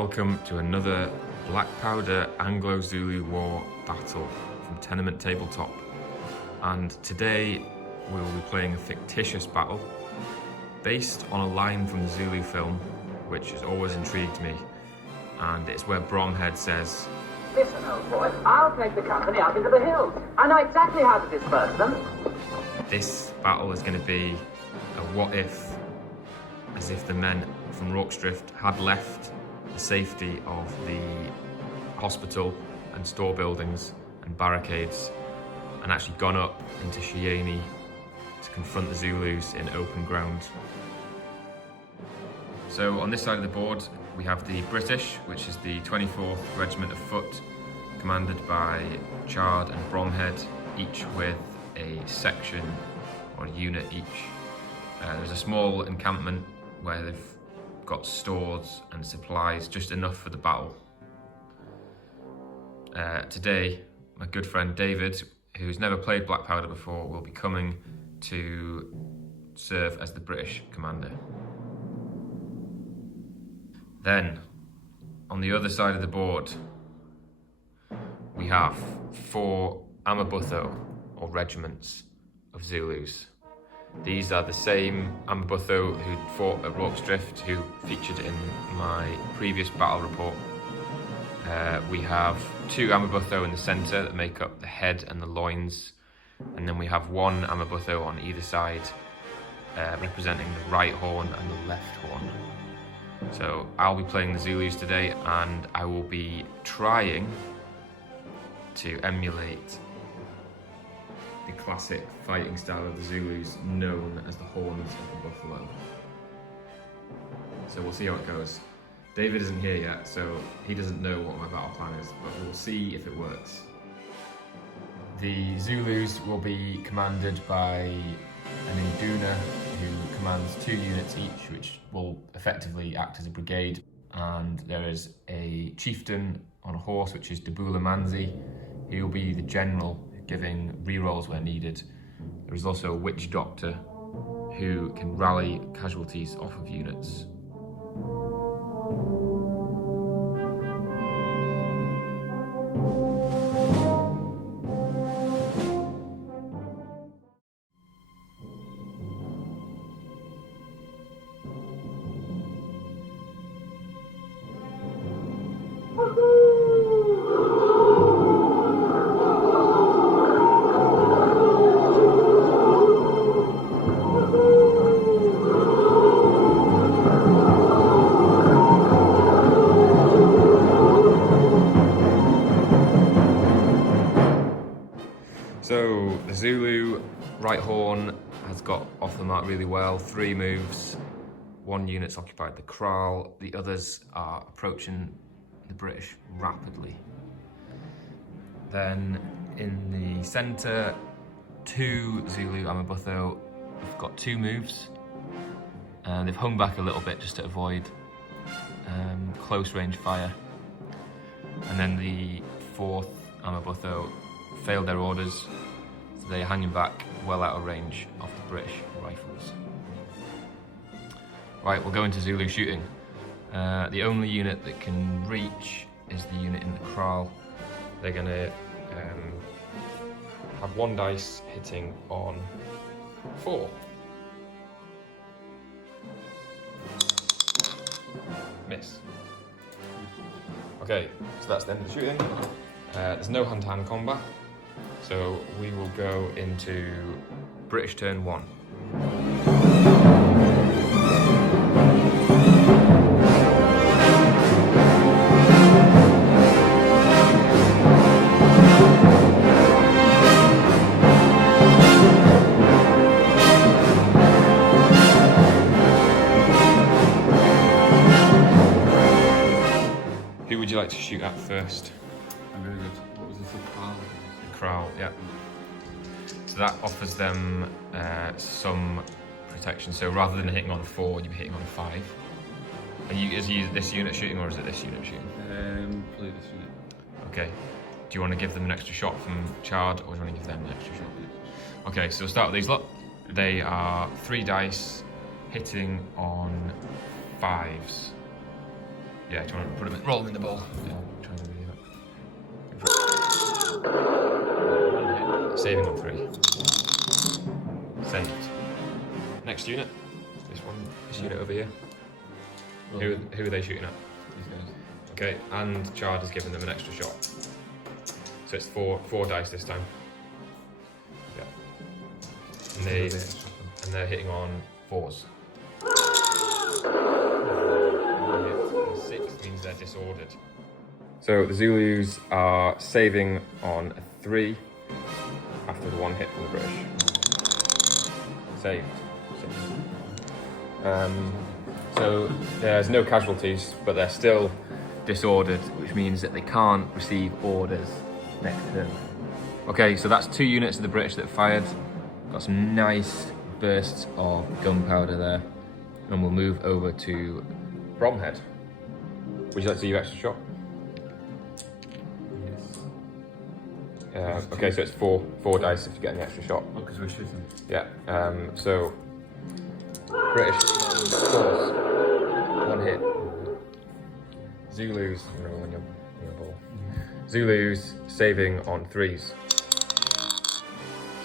Welcome to another Black Powder Anglo-Zulu War battle from Tenement Tabletop. And today we will be playing a fictitious battle based on a line from the Zulu film, which has always intrigued me. And it's where Bromhead says, "Listen, old boy, I'll take the company up into the hills. I know exactly how to disperse them." This battle is going to be a what if, as if the men from Rorke's Drift had left the safety of the hospital and store buildings and barricades and actually gone up into Shiyane to confront the Zulus in open ground. So on this side of the board we have the British, which is the 24th Regiment of Foot, commanded by Chard and Bromhead, each with a section or a unit each. There's a small encampment where they've got stores and supplies, just enough for the battle. Today, my good friend David, who's never played Black Powder before, will be coming to serve as the British commander. Then, on the other side of the board, we have 4 Amabutho, or regiments, of Zulus. These are the same Amabutho who fought at Rorke's Drift, who featured in my previous battle report. We have 2 Amabutho in the centre that make up the head and the loins, and then we have 1 Amabutho on either side, representing the right horn and the left horn. So I'll be playing the Zulus today, and I will be trying to emulate the classic fighting style of the Zulus, known as the horns of the buffalo. So we'll see how it goes. David isn't here yet, so he doesn't know what my battle plan is, but we'll see if it works. The Zulus will be commanded by an Induna who commands 2 units each, which will effectively act as a brigade. And there is a chieftain on a horse, which is Debula Manzi. He will be the general, giving rerolls where needed. There is also a witch doctor who can rally casualties off of units. So the Zulu right horn has got off the mark really well. 3 moves, 1 unit's occupied the kraal, the others are approaching the British rapidly. Then in the centre, 2 Zulu Amabutho have got 2 moves, and they've hung back a little bit just to avoid close range fire. And then the 4th Amabutho failed their orders, so they're hanging back well out of range of the British rifles. Right, we'll go into Zulu shooting. The only unit that can reach is the unit in the kraal. They're going to have 1 dice hitting on 4. Miss. Okay, so that's the end of the shooting. There's no hand-to-hand combat, so we will go into British turn 1. Who would you like to shoot at first? I'm very good. What was this? The kraal, yeah. So that offers them some protection. So rather than hitting on 4, you'd be hitting on 5. Is this unit shooting, or is it this unit shooting? Play this unit. Okay. Do you want to give them an extra shot from Chard, or do you want to give them an extra shot? Okay, so we'll start with these lot. They are 3 dice hitting on 5s. Yeah, do you want to put them in, roll them in the ball? Yeah. Try and do that. Saving on 3. Saved. Next unit. This unit over here. Roll. Who are they shooting at? These guys. Okay, and Chard has given them an extra shot. So it's four dice this time. Yeah. And they're hitting on 4s. 6 means they're disordered. So the Zulus are saving on a 3 after the 1 hit from the British. Saved. So there's no casualties, but they're still disordered, which means that they can't receive orders next turn. Okay, so that's 2 units of the British that fired. Got some nice bursts of gunpowder there. And we'll move over to Bromhead. Would you like to do your extra shot? Yes. Okay, so it's four dice if you get an extra shot. Oh, because we're shooting. Yeah, so British 4s, 1 hit. Zulus, I'm gonna roll on your ball. Zulus saving on 3s.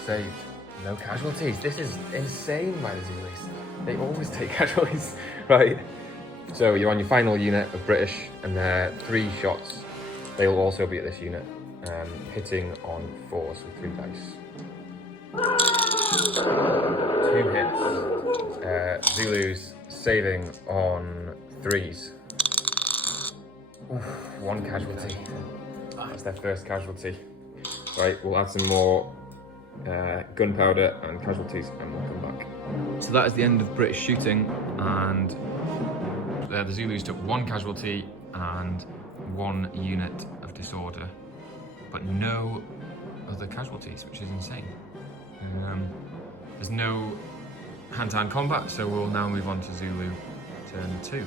Saved. No casualties. This is insane by the Zulus. They always take casualties, right? So you're on your final unit of British, and they're 3 shots. They will also be at this unit, hitting on 4s with 3 dice. 2 hits. Zulus saving on 3s. Oof, 1 casualty. That's their first casualty. Right, we'll add some more gunpowder and casualties, and we'll come back. So that is the end of British shooting, and the Zulus took 1 casualty and 1 unit of disorder, but no other casualties, which is insane. There's no hand-to-hand combat, so we'll now move on to Zulu turn 2.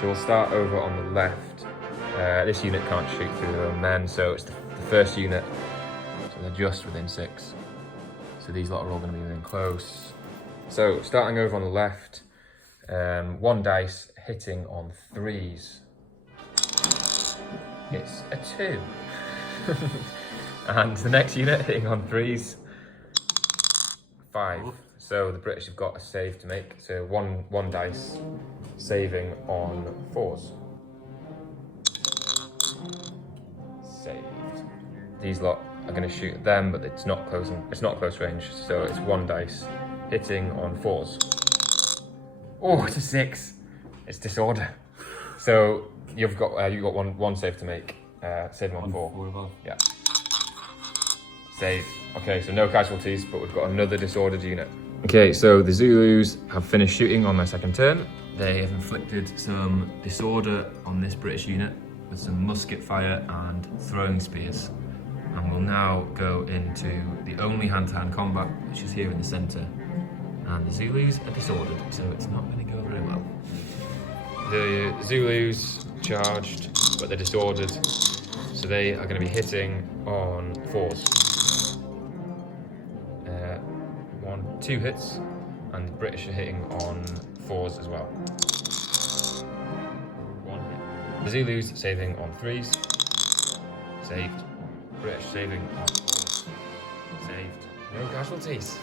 So we'll start over on the left. This unit can't shoot through their own men, so it's the first unit. So they're just within 6. So these lot are all going to be within close. So starting over on the left, 1 dice hitting on 3s. It's a 2. And the next unit hitting on 3s, 5. So the British have got a save to make. So one dice saving on 4s. Saved. These lot are going to shoot at them, but it's not close range. So it's 1 dice hitting on 4s. Oh, it's a 6. It's disorder. So you've got one save to make. Saving on 4. 4 above. Yeah. Save. Okay, so no casualties, but we've got another disordered unit. Okay, so the Zulus have finished shooting on their second turn. They have inflicted some disorder on this British unit with some musket fire and throwing spears. And we'll now go into the only hand-to-hand combat, which is here in the centre. And the Zulus are disordered, so it's not going to go very well. The Zulus charged, but they're disordered, so they are going to be hitting on 4s. 2 hits, and the British are hitting on 4s as well. 1 hit. The Zulus saving on 3s. Saved. British saving on 4s. Saved. No casualties.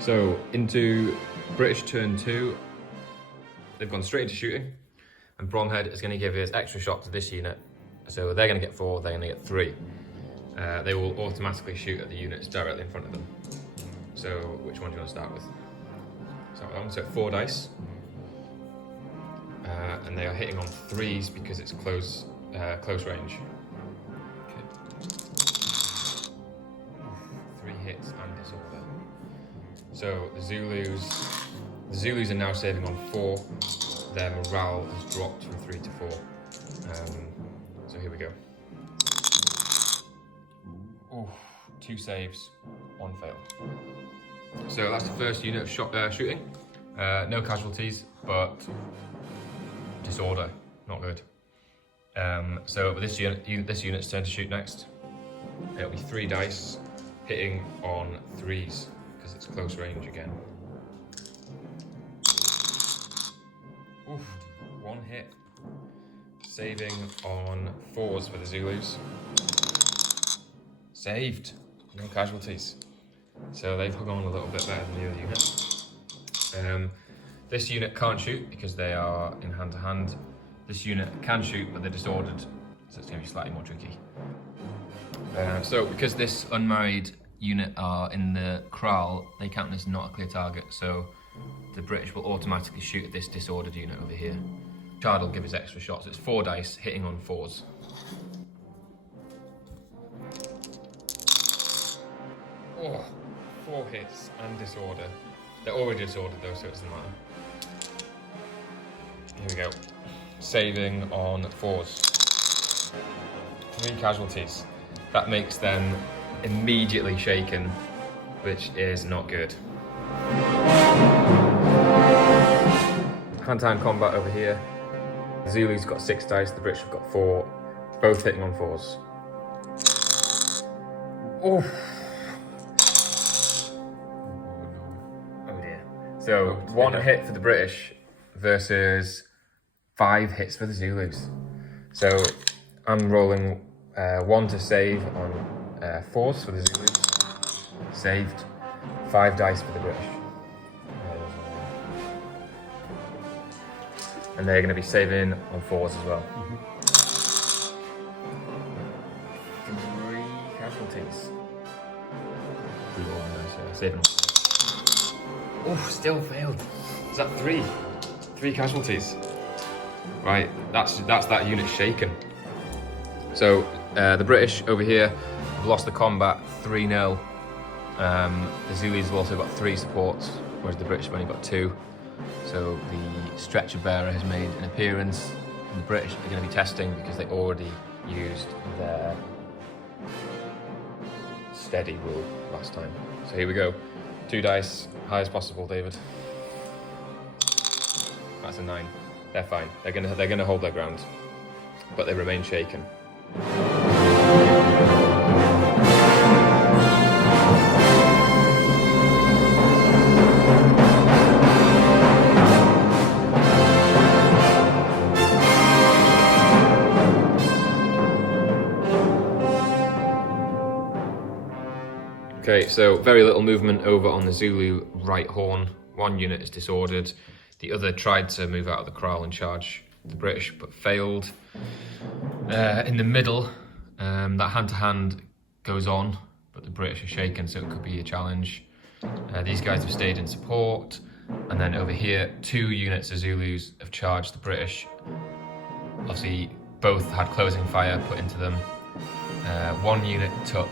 So into British turn 2. They've gone straight into shooting. And Bromhead is going to give his extra shot to this unit. So they're going to get 4, they're going to get 3. They will automatically shoot at the units directly in front of them. So which one do you want to start with? Start with that one. So 4 dice. And they are hitting on 3s because it's close close range. Okay. 3 hits and disorder. So the Zulus are now saving on 4. Their morale has dropped from 3 to 4. So here we go. Ooh, 2 saves, 1 fail. So that's the first unit of shooting. No casualties, but disorder, not good. So this unit's turn to shoot next. It'll be 3 dice, hitting on 3s because it's close range again. Oof, 1 hit. Saving on 4s for the Zulus. Saved, no casualties. So they've hung on a little bit better than the other unit. This unit can't shoot because they are in hand to hand. This unit can shoot, but they're disordered, so it's going to be slightly more tricky. So because this unmarried unit are in the kraal, they count as not a clear target, so the British will automatically shoot at this disordered unit over here. Chard will give us extra shots. It's 4 dice hitting on 4s. Oh, 4 hits and disorder. They're already disordered though, so it doesn't matter. Here we go. Saving on 4s. 3 casualties. That makes them immediately shaken, which is not good. Hand-to-hand combat over here. The Zulu's got 6 dice, the British have got 4, both hitting on 4s. Oh. Oh dear. So 1 hit for the British versus 5 hits for the Zulus. So I'm rolling 1 to save on 4s for the Zulus. Saved. 5 dice for the British. And they're going to be saving on 4s as well. 3 casualties. Saving on 4s. Oh, still failed. Is that 3? 3 casualties. Right, that's that unit shaken. So the British over here have lost the combat 3-0. The Zulus have also got 3 supports, whereas the British have only got 2. So the stretcher bearer has made an appearance, and the British are going to be testing because they already used their steady rule last time. So here we go. 2 dice, high as possible, David. That's a 9. They're fine. They're gonna hold their ground, but they remain shaken. Okay, so very little movement over on the Zulu right horn. 1 unit is disordered. The other tried to move out of the kraal and charge the British, but failed. In the middle, that hand-to-hand goes on, but the British are shaken, so it could be a challenge. These guys have stayed in support, and then over here, 2 units of Zulus have charged the British. Obviously, both had closing fire put into them. 1 unit took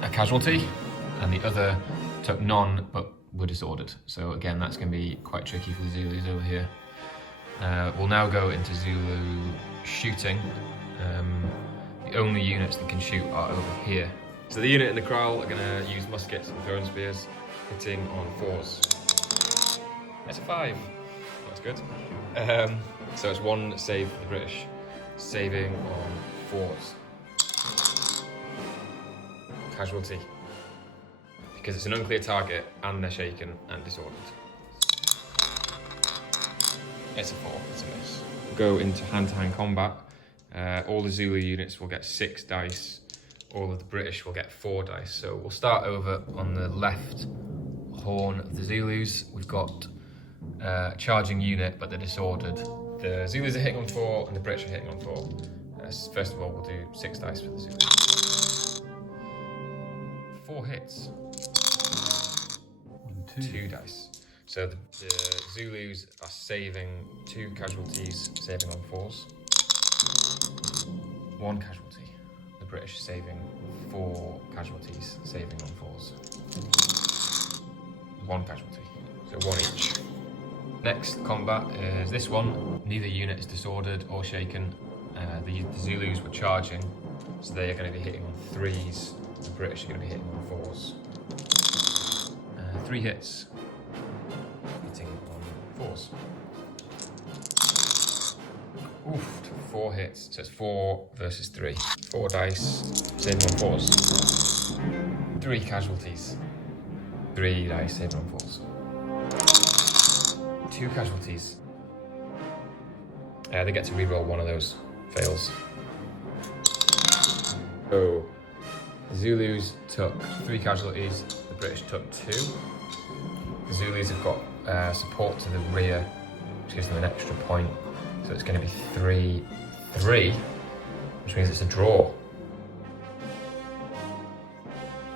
a casualty, and the other took none, but were disordered. So again, that's going to be quite tricky for the Zulus over here. We'll now go into Zulu shooting. The only units that can shoot are over here. So the unit in the kraal are going to use muskets and throwing spears, hitting on 4s. It's a 5. That's good. So it's 1 save for the British, saving on 4s. Casualty. Because it's an unclear target and they're shaken and disordered. It's a 4, it's a miss. We'll go into hand-to-hand combat. All the Zulu units will get 6 dice. All of the British will get 4 dice. So we'll start over on the left horn of the Zulus. We've got a charging unit, but they're disordered. The Zulus are hitting on 4 and the British are hitting on 4. First of all, we'll do 6 dice for the Zulus. 4 hits. 2 dice. So the Zulus are saving 2 casualties, saving on 4s. 1 casualty. The British saving 4 casualties, saving on 4s. 1 casualty, so 1 each. Next combat is this one. Neither unit is disordered or shaken. The Zulus were charging, so they are going to be hitting on 3s. The British are going to be hitting on 4s. 3 hits, hitting on 4s. Oof, 4 hits, so it's 4 versus 3. 4 dice, saving on 4s. 3 casualties. 3 dice, saving on 4s. 2 casualties. They get to reroll one of those fails. So, the Zulus took 3 casualties, the British took 2. The Zulus have got support to the rear, which gives them an extra point. So it's going to be 3-3, which means it's a draw.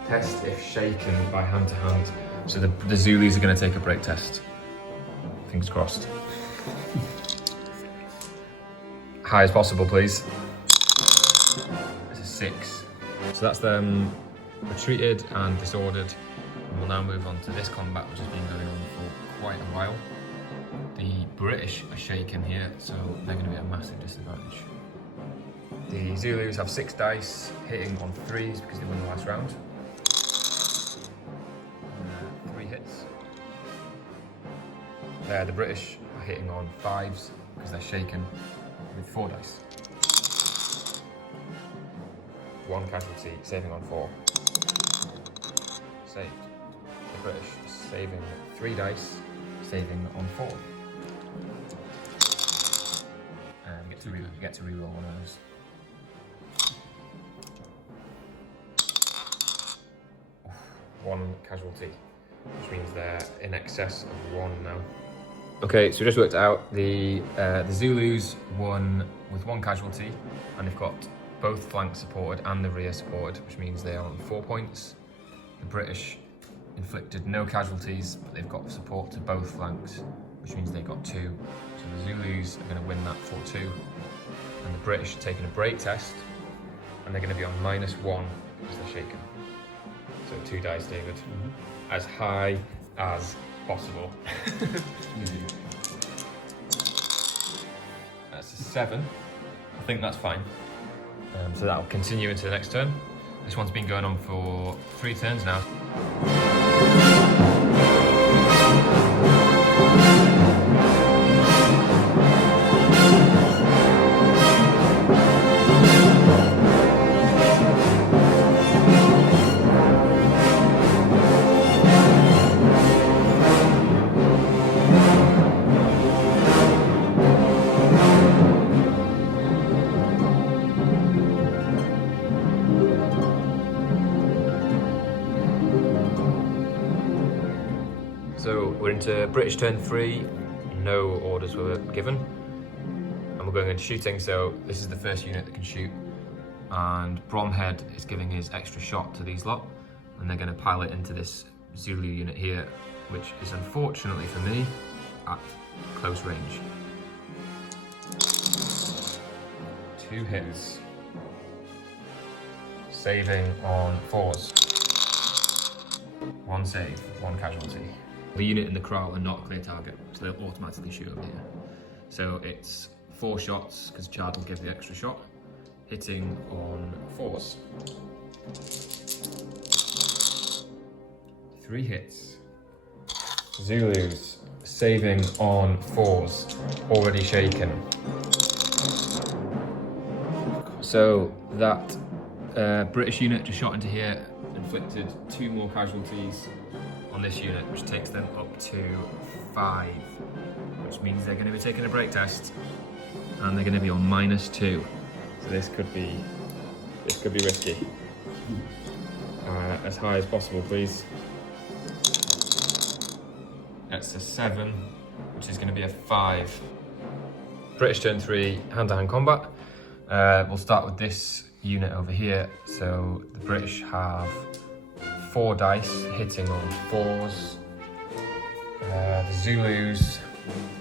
Test if shaken by hand to hand. So the Zulus are going to take a break test. Fingers crossed. High as possible, please. It's a 6. So that's them retreated and disordered. And we'll now move on to this combat, which has been going on for quite a while. The British are shaken here, so they're going to be at a massive disadvantage. The Zulus have 6 dice, hitting on 3s because they won the last round. 3 hits. The British are hitting on 5s because they're shaken with 4 dice. 1 casualty, saving on 4. Saved. The British saving 3 dice, saving on 4. And you get to reroll one of those. Oof, 1 casualty, which means they're in excess of 1 now. Okay, so we just worked out the Zulus won with 1 casualty, and they've got both flanks supported and the rear supported, which means they are on 4 points. The British inflicted no casualties, but they've got support to both flanks, which means they got 2. So the Zulus are going to win that 4-2, and the British are taking a break test, and they're going to be on -1 because they're shaken. So 2 dice, David. As high as possible. Easy. That's a 7. I think that's fine. So that'll continue into the next turn. This one's been going on for 3 turns now. So we're into British turn 3, no orders were given, and we're going into shooting. So this is the first unit that can shoot, and Bromhead is giving his extra shot to these lot, and they're going to pile it into this Zulu unit here, which is unfortunately for me at close range. 2 hits, saving on 4s. 1 save, 1 casualty. The unit in the kraal are not a clear target, so they'll automatically shoot over here. So it's 4 shots, because Chard will give the extra shot, hitting on 4s. 3 hits. Zulus saving on 4s, already shaken. So that British unit just shot into here, inflicted 2 more casualties on this unit, which takes them up to 5, which means they're going to be taking a break test, and they're going to be on -2. So this could be risky. As high as possible, please. That's a 7, which is going to be a 5. British turn 3, hand-to-hand combat. We'll start with this unit over here. So the British have 4 dice hitting on 4s. The Zulus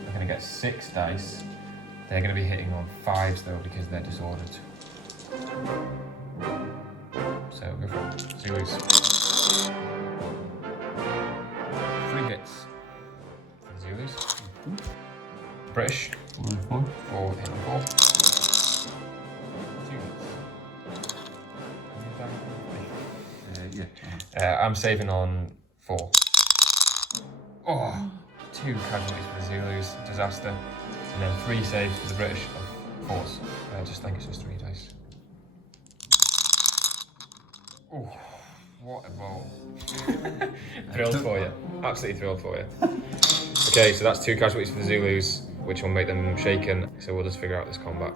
are going to get 6 dice. They're going to be hitting on 5s though because they're disordered. So go for it. Zulus. 3 hits for the Zulus. British. 4 and 4. 4 hit on 4. 2 hits. Yeah. I'm saving on 4. Oh, 2 casualties for the Zulus, disaster. And then 3 saves for the British of 4s. I just think it's just 3 dice. Oh, what a roll. Thrilled for you. Absolutely thrilled for you. Okay, so that's 2 casualties for the Zulus, which will make them shaken. So we'll just figure out this combat.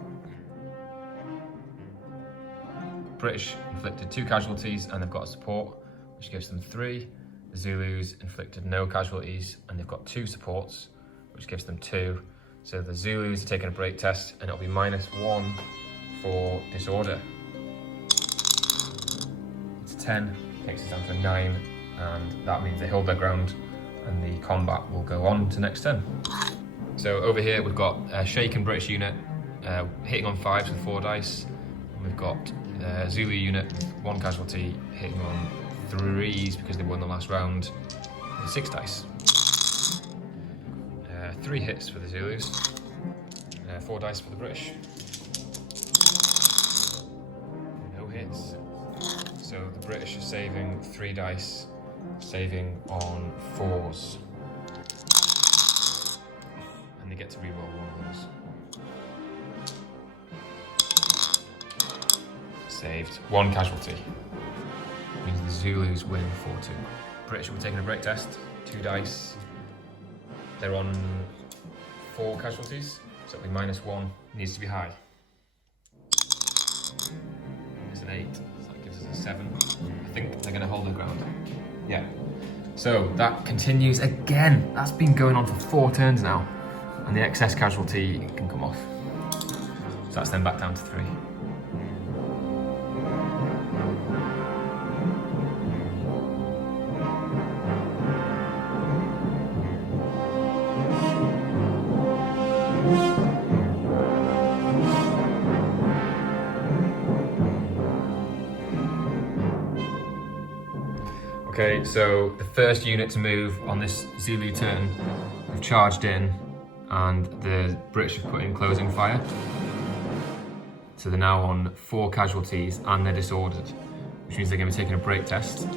British inflicted 2 casualties and they've got a support, which gives them 3. The Zulus inflicted no casualties and they've got 2 supports, which gives them 2. So the Zulus are taking a break test and it'll be -1 for disorder. It's 10, takes us down to a 9, and that means they hold their ground and the combat will go on to next turn. So over here we've got a shaken British unit hitting on 5s with 4 dice. And we've got a Zulu unit with 1 casualty hitting on 3s because they won the last round with 6 dice. 3 hits for the Zulus, 4 dice for the British. No hits. So the British are saving 3 dice, saving on 4s. And they get to reroll 1 of those. Saved. 1 casualty. Means the Zulus win 4-2. British will be taking a break test, 2 dice. They're on 4 casualties, so it'll be -1. Needs to be high. It's an 8, so that gives us a 7. I think they're going to hold their ground. Yeah. So that continues again. That's been going on for 4 turns now, and the excess casualty can come off. So that's then back down to 3. Okay, so the first unit to move on this Zulu turn have charged in and the British have put in closing fire. So they're now on 4 casualties and they're disordered, which means they're going to be taking a break test,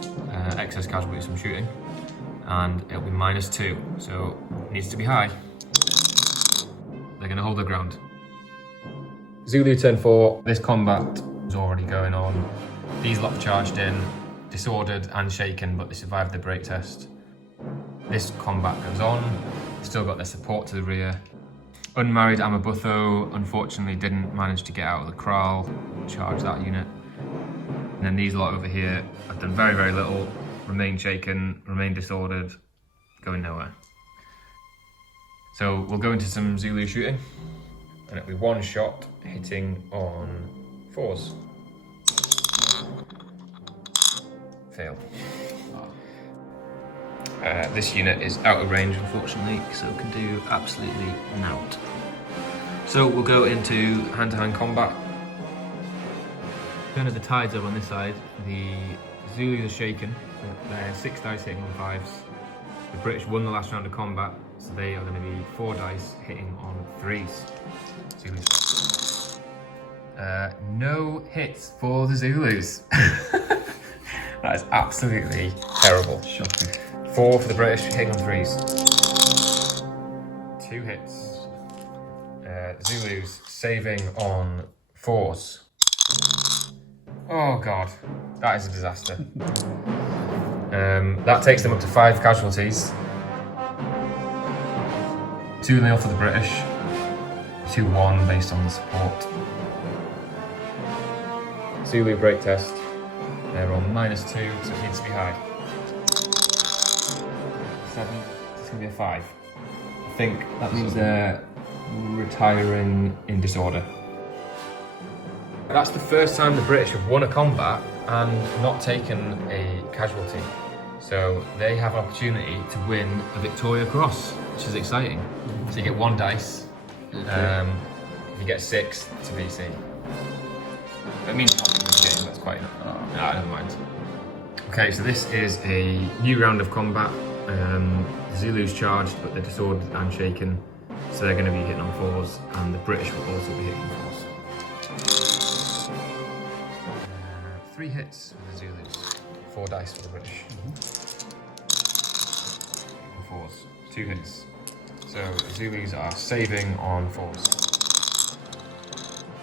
excess casualties from shooting, and it'll be -2, so it needs to be high. They're going to hold their ground. Zulu turn 4, this combat is already going on. These lot have charged in, disordered and shaken, but they survived the break test. This combat goes on. They've still got their support to the rear. Unmarried Amabutho unfortunately didn't manage to get out of the kraal, charge that unit. And then these lot over here have done very, very little, remain shaken, remain disordered, going nowhere. So we'll go into some Zulu shooting, and it'll be 1 shot hitting on 4s. Fail. This unit is out of range, unfortunately, so can do absolutely naught. So we'll go into hand-to-hand combat. Turn of the tides over on this side. The Zulus are shaken. They're 6 dice hitting on 5s. The British won the last round of combat, so they are going to be 4 dice hitting on 3s. Zulus. No hits for the Zulus. That is absolutely terrible. Shocking. 4 for the British, hitting on 3s. 2 hits. Zulus saving on 4s. Oh god, that is a disaster. That takes them up to 5 casualties. 2-0 for the British. 2-1 based on the support. Zulu break test. They're on -2, so it needs to be high. 7, it's going to be a 5. I think that means they're retiring in disorder. That's the first time the British have won a combat and not taken a casualty. So they have an opportunity to win a Victoria Cross, which is exciting. So you get 1 dice. If you get 6, it's a VC. It means not to win the game, that's quite enough. Never mind. Okay, so this is a new round of combat. The Zulus charged, but they're disordered and shaken, so they're going to be hitting on 4s, and the British will also be hitting on 4s. 3 hits for the Zulus, 4 dice for the British. 4s, 2 hits. So the Zulus are saving on 4s.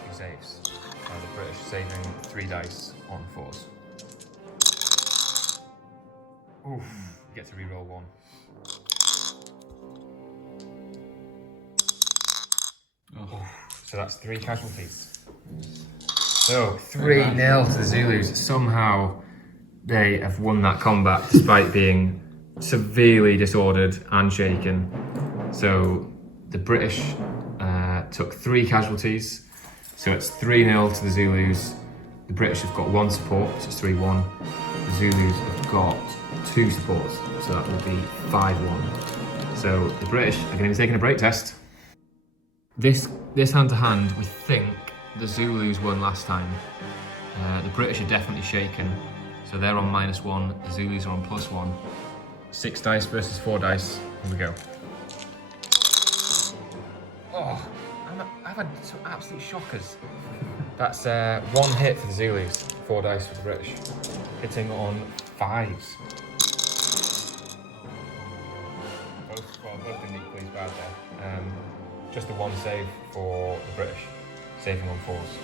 2 saves. The British saving 3 dice on 4s. Oof, you get to reroll 1. So that's 3 casualties. So 3-0 to the Zulus. Somehow they have won that combat despite being severely disordered and shaken. So the British took 3 casualties. So it's 3-0 to the Zulus. The British have got 1 support, so it's 3-1. The Zulus have got 2 supports, so that will be 5-1. So the British are going to be taking a break test. This hand-to-hand, we think the Zulus won last time. The British are definitely shaken, so they're on -1, the Zulus are on +1. 6 dice versus 4 dice, here we go. Oh, I've had some absolute shockers. That's 1 hit for the Zulus, 4 dice for the British. Hitting on 5s. Both been equally as bad there. Just the 1 save for the British, saving on 4s.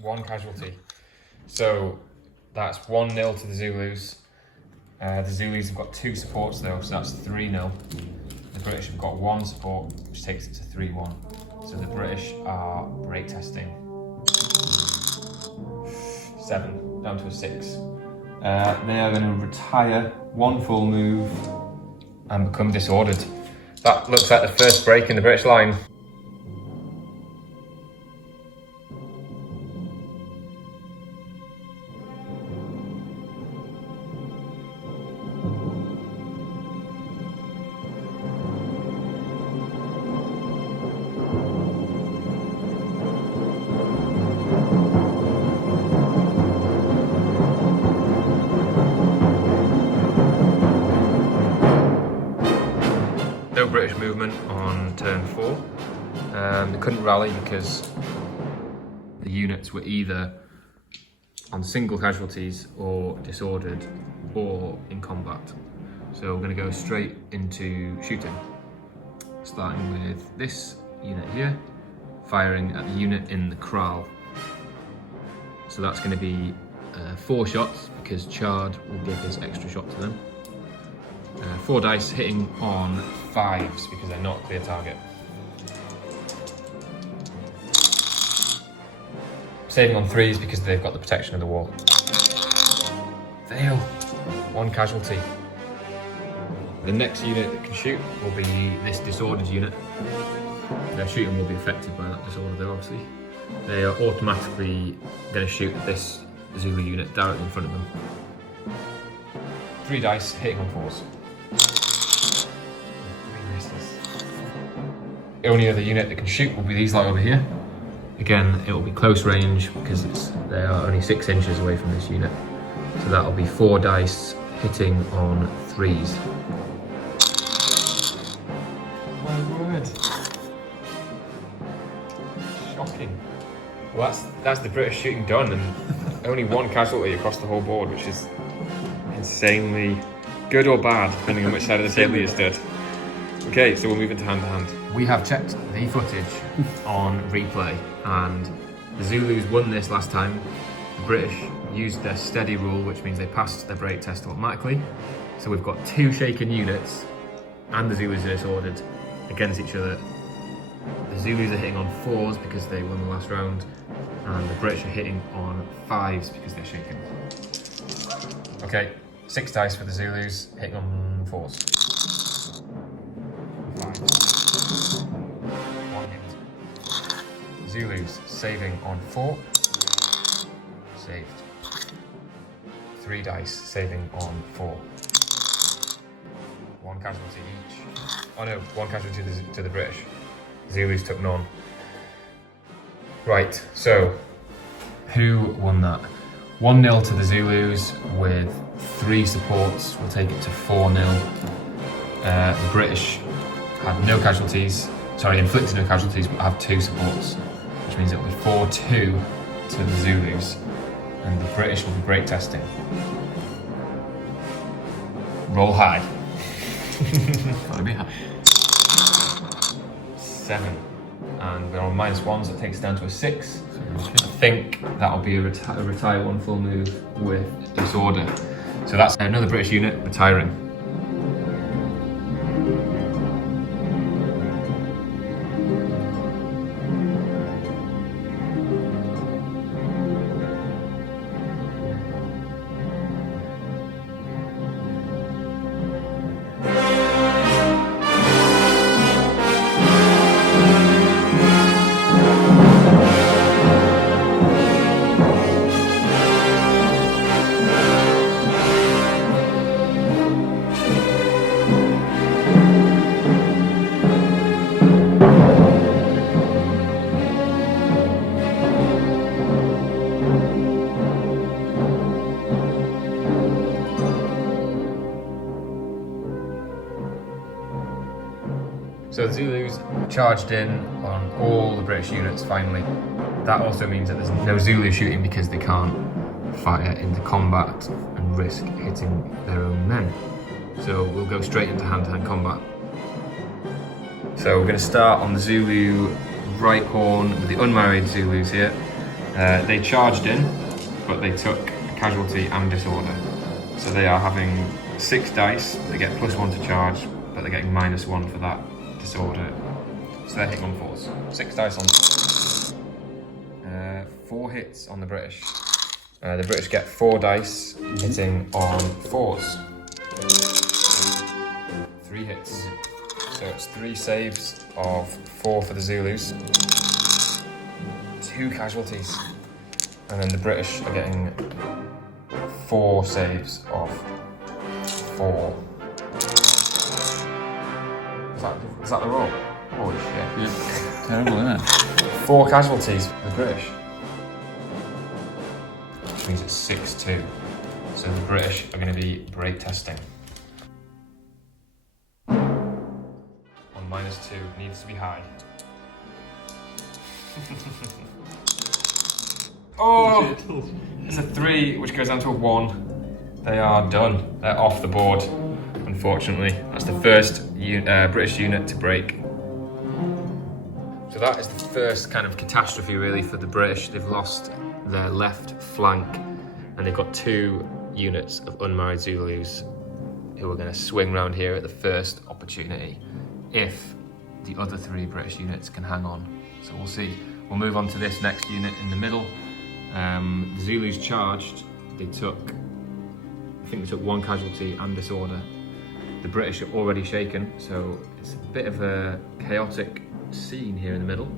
1 casualty. So that's 1-0 to the Zulus. The Zulus have got 2 supports though, so that's 3-0. The British have got 1 support, which takes it to 3-1. So the British are break testing. 7, down to a 6. They are going to retire 1 full move and become disordered. That looks like the first break in the British line. No British movement on turn 4. They couldn't rally because the units were either on single casualties or disordered or in combat. So we're going to go straight into shooting, starting with this unit here, firing at the unit in the kraal. So that's going to be 4 shots because Chard will give his extra shot to them. 4 dice hitting on 5s because they're not a clear target. Saving on 3s because they've got the protection of the wall. Fail. 1 casualty. The next unit that can shoot will be this disordered unit. Their shooting will be affected by that disorder though, obviously. They are automatically going to shoot this Zulu unit directly in front of them. 3 dice hitting on 4s. 3 misses. The only other unit that can shoot will be these lot over here. Again, it will be close range because they are only 6 inches away from this unit. So that will be 4 dice hitting on 3s. My word. Shocking. Well, that's the British shooting done, and only 1 casualty across the whole board, which is insanely good or bad, depending on which side of the table you stood. Okay, so we'll move into hand-to-hand. We have checked the footage on replay, and the Zulus won this last time. The British used their steady rule, which means they passed their break test automatically. So we've got 2 shaken units, and the Zulus are disordered against each other. The Zulus are hitting on 4s because they won the last round, and the British are hitting on 5s because they're shaken. Okay, 6 dice for the Zulus, hitting on 4s. 5s. 1 hit. Zulus saving on 4. Saved. 3 dice saving on 4. 1 casualty each. Oh no, 1 casualty to the British. Zulus took none. Right, so who won that? 1-0 to the Zulus with 3 supports. We'll take it to 4-0. The British had no casualties, inflicted no casualties, but have 2 supports, which means it'll be 4-2 to the Zulus, and the British will be break testing. Roll high. Gotta be high. 7. And we're on -1, so it takes us down to a 6. I think that'll be a retire 1 full move with disorder. So that's another British unit retiring. So the Zulus charged in on all the British units finally. That also means that there's no Zulu shooting because they can't fire into combat and risk hitting their own men. So we'll go straight into hand-to-hand combat. So we're going to start on the Zulu right horn with the unmarried Zulus here. They charged in, but they took a casualty and disorder. So they are having 6 dice, they get +1 to charge, but they're getting -1 for that disorder. So they're hitting on 4s. 6 dice on 4 hits on the British. The British get 4 dice hitting on 4s. 3 hits. So it's 3 saves of 4 for the Zulus. 2 casualties. And then the British are getting 4 saves of 4. Is that the roll? Holy shit. Yeah. Terrible, isn't it? 4 casualties for the British. Which means it's 6-2. So the British are going to be break testing. On -2, needs to be high. Oh! It's a 3, which goes down to a 1. They are done. They're off the board, unfortunately. That's the first British unit to break. So that is the first kind of catastrophe really for the British. They've lost their left flank and they've got 2 units of unmarried Zulus who are going to swing round here at the first opportunity if the other 3 British units can hang on. So we'll see. We'll move on to this next unit in the middle. The Zulus charged. I think they took 1 casualty and disorder. The British are already shaken, so it's a bit of a chaotic scene here in the middle.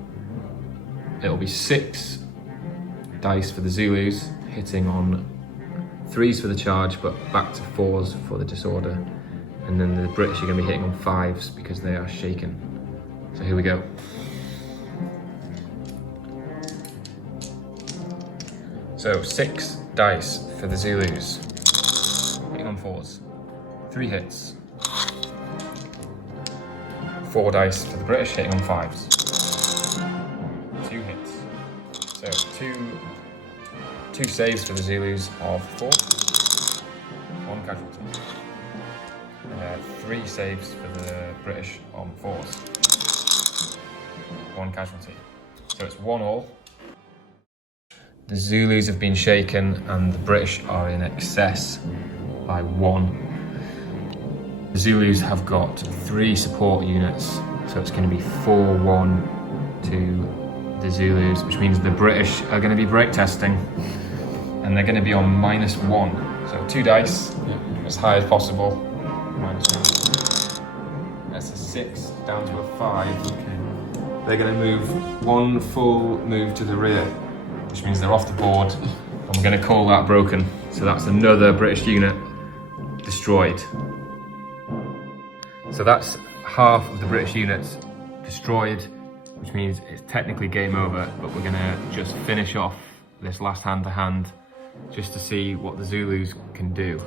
It'll be 6 dice for the Zulus, hitting on 3s for the charge, but back to 4s for the disorder. And then the British are going to be hitting on 5s because they are shaken. So here we go. So 6 dice for the Zulus, hitting on 4s. 3 hits. 4 dice for the British, hitting on 5s. 2 hits. So 2 saves for the Zulus of 4. 1 casualty. 3 saves for the British on 4s. 1 casualty. So it's 1-all. The Zulus have been shaken and the British are in excess by 1. The Zulus have got 3 support units, so it's going to be 4-1 to the Zulus, which means the British are going to be break testing and they're going to be on -1. So 2 dice, as high as possible. -1. That's a 6 down to a 5. Okay. They're going to move 1 full move to the rear, which means they're off the board, and we're going to call that broken. So that's another British unit destroyed. So that's half of the British units destroyed. which means it's technically game over, but we're gonna just finish off this last hand-to-hand just to see what the Zulus can do.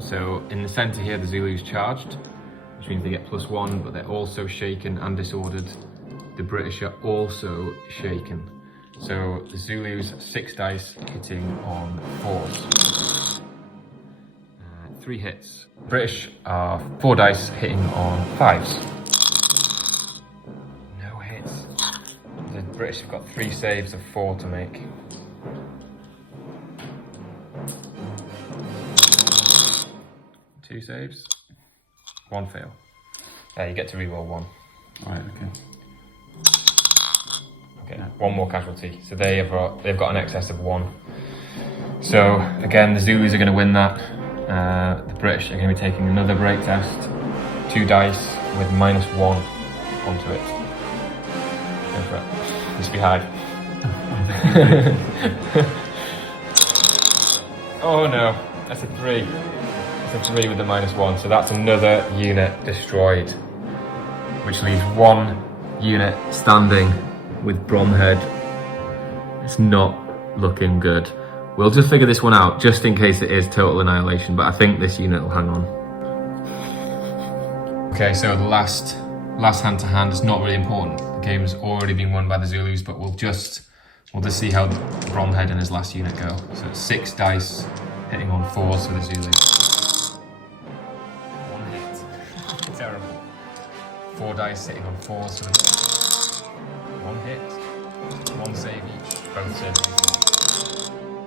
So in the centre here, the Zulus charged, which means they get +1, but they're also shaken and disordered. The British are also shaken. So the Zulus, 6 dice hitting on 4s. 3 hits. British are 4 dice hitting on 5s. No hits. The British have got 3 saves of 4 to make. Two saves, 1 fail. You get to reroll 1. Alright, okay. Okay, 1 more casualty. So they've got an excess of 1. So again, the Zulus are going to win that. The British are going to be taking another break test. 2 dice with -1 onto it. Go for it. Just be high. Oh no, that's a 3. It's a 3 with the -1, so that's another unit destroyed, which leaves 1 unit standing with Bromhead. It's not looking good. We'll just figure this one out, just in case it is total annihilation, but I think this unit will hang on. Okay, so the last hand-to-hand is not really important. The game's already been won by the Zulus, but we'll just see how Bromhead and his last unit go. So it's 6 dice hitting on 4s for the Zulus. 1 hit. Terrible. 4 dice hitting on 4s for the 1 hit. 1 save each. Both saves on 4.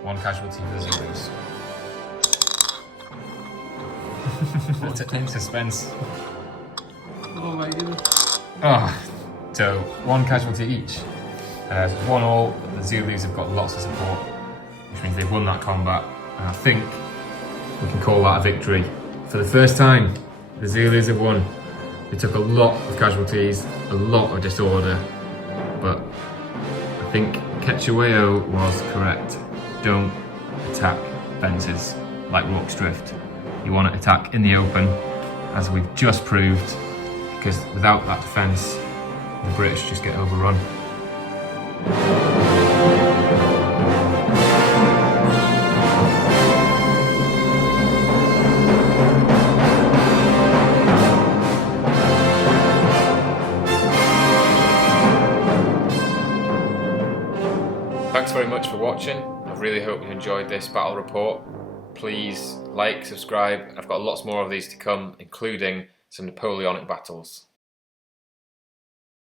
1 casualty for the Zulus. It's in suspense. Oh my goodness. So 1 casualty each. So it's 1-1. The Zulus have got lots of support, which means they've won that combat. And I think we can call that a victory. For the first time, the Zulus have won. They took a lot of casualties, a lot of disorder, but I think Ketchaweo was correct. Don't attack fences like Rorke's Drift. You want to attack in the open, as we've just proved, because without that defence, the British just get overrun. Thanks very much for watching. I really hope you enjoyed this battle report. Please like, subscribe. I've got lots more of these to come, including some Napoleonic battles.